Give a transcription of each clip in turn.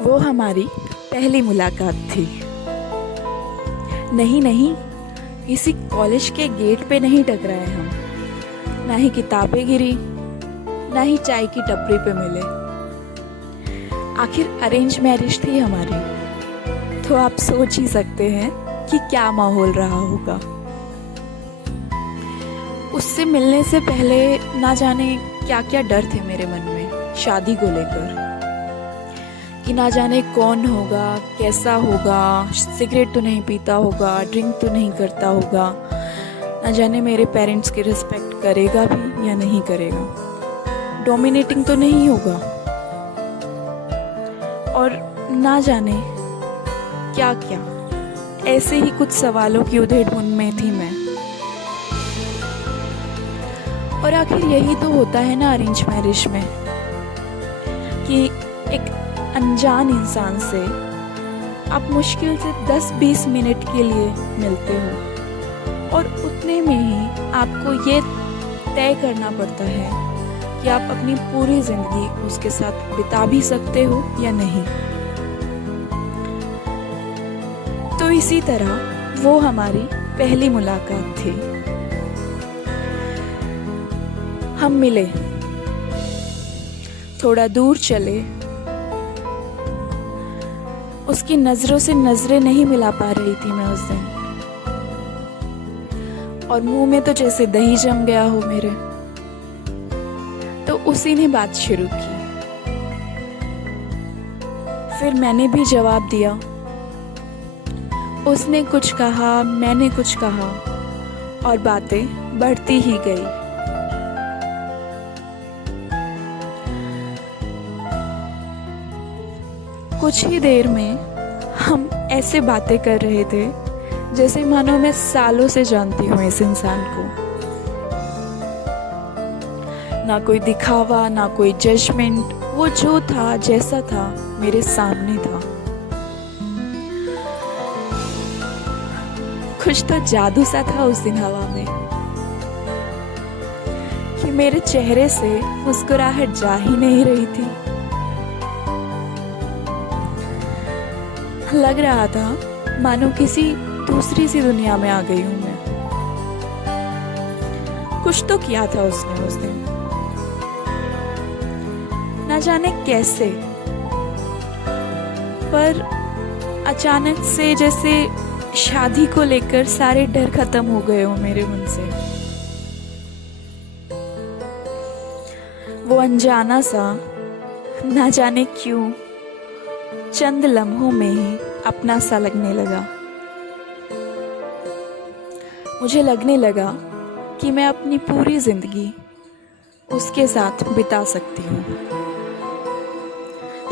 वो हमारी पहली मुलाकात थी। नहीं, किसी कॉलेज के गेट पे नहीं टकराए हम। ना ही किताबें गिरी, ना ही चाय की टपरी पे मिले। आखिर अरेंज मैरिज थी हमारी, तो आप सोच ही सकते हैं कि क्या माहौल रहा होगा। उससे मिलने से पहले ना जाने क्या क्या डर थे मेरे मन में शादी को लेकर, कि ना जाने कौन होगा, कैसा होगा, सिगरेट तो नहीं पीता होगा, ड्रिंक तो नहीं करता होगा, ना जाने मेरे पेरेंट्स की रिस्पेक्ट करेगा भी या नहीं करेगा, डोमिनेटिंग तो नहीं होगा, और ना जाने क्या क्या। ऐसे ही कुछ सवालों की उधेड़-बुन में थी मैं। और आखिर यही तो होता है ना अरेंज मैरिज में, कि एक अनजान इंसान से आप मुश्किल से 10-20 मिनट के लिए मिलते हो, और उतने में ही आपको ये तय करना पड़ता है कि आप अपनी पूरी ज़िंदगी उसके साथ बिता भी सकते हो या नहीं। तो इसी तरह वो हमारी पहली मुलाकात थी। हम मिले, थोड़ा दूर चले, उसकी नज़रों से नज़रें नहीं मिला पा रही थी मैं उस दिन, और मुंह में तो जैसे दही जम गया हो मेरे। तो उसी ने बात शुरू की, फिर मैंने भी जवाब दिया। उसने कुछ कहा, मैंने कुछ कहा, और बातें बढ़ती ही गई। कुछ ही देर में हम ऐसे बातें कर रहे थे जैसे मानो मैं सालों से जानती हूँ इस इंसान को। ना कोई दिखावा, ना कोई जजमेंट, वो जो था, जैसा था, मेरे सामने था। कुछ तो जादू सा था उस दिन हवा में, कि मेरे चेहरे से मुस्कुराहट जा ही नहीं रही थी। लग रहा था मानो किसी दूसरी सी दुनिया में आ गई हूं मैं। कुछ तो किया था उसने उस दिन, ना जाने कैसे, पर अचानक से जैसे शादी को लेकर सारे डर खत्म हो गए हो मेरे मन से। वो अनजाना सा, ना जाने क्यों, चंद लम्हों में ही अपना सा लगने लगा। मुझे लगने लगा कि मैं अपनी पूरी जिंदगी उसके साथ बिता सकती हूँ।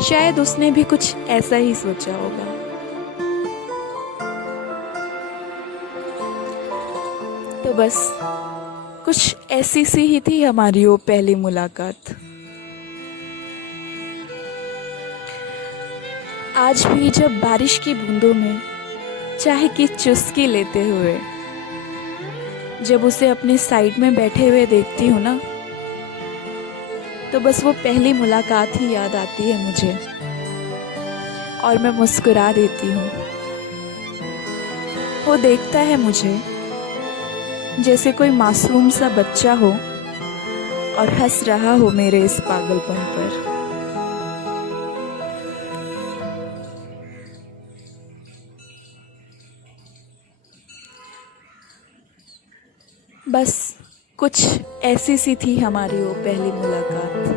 शायद उसने भी कुछ ऐसा ही सोचा होगा। तो बस कुछ ऐसी सी ही थी हमारी वो पहली मुलाकात। आज भी जब बारिश की बूंदों में चाय की चुस्की लेते हुए जब उसे अपने साइड में बैठे हुए देखती हूँ ना, तो बस वो पहली मुलाकात ही याद आती है मुझे, और मैं मुस्कुरा देती हूँ। वो देखता है मुझे जैसे कोई मासूम सा बच्चा हो और हंस रहा हो मेरे इस पागलपन पर। बस कुछ ऐसी सी थी हमारी वो पहली मुलाकात।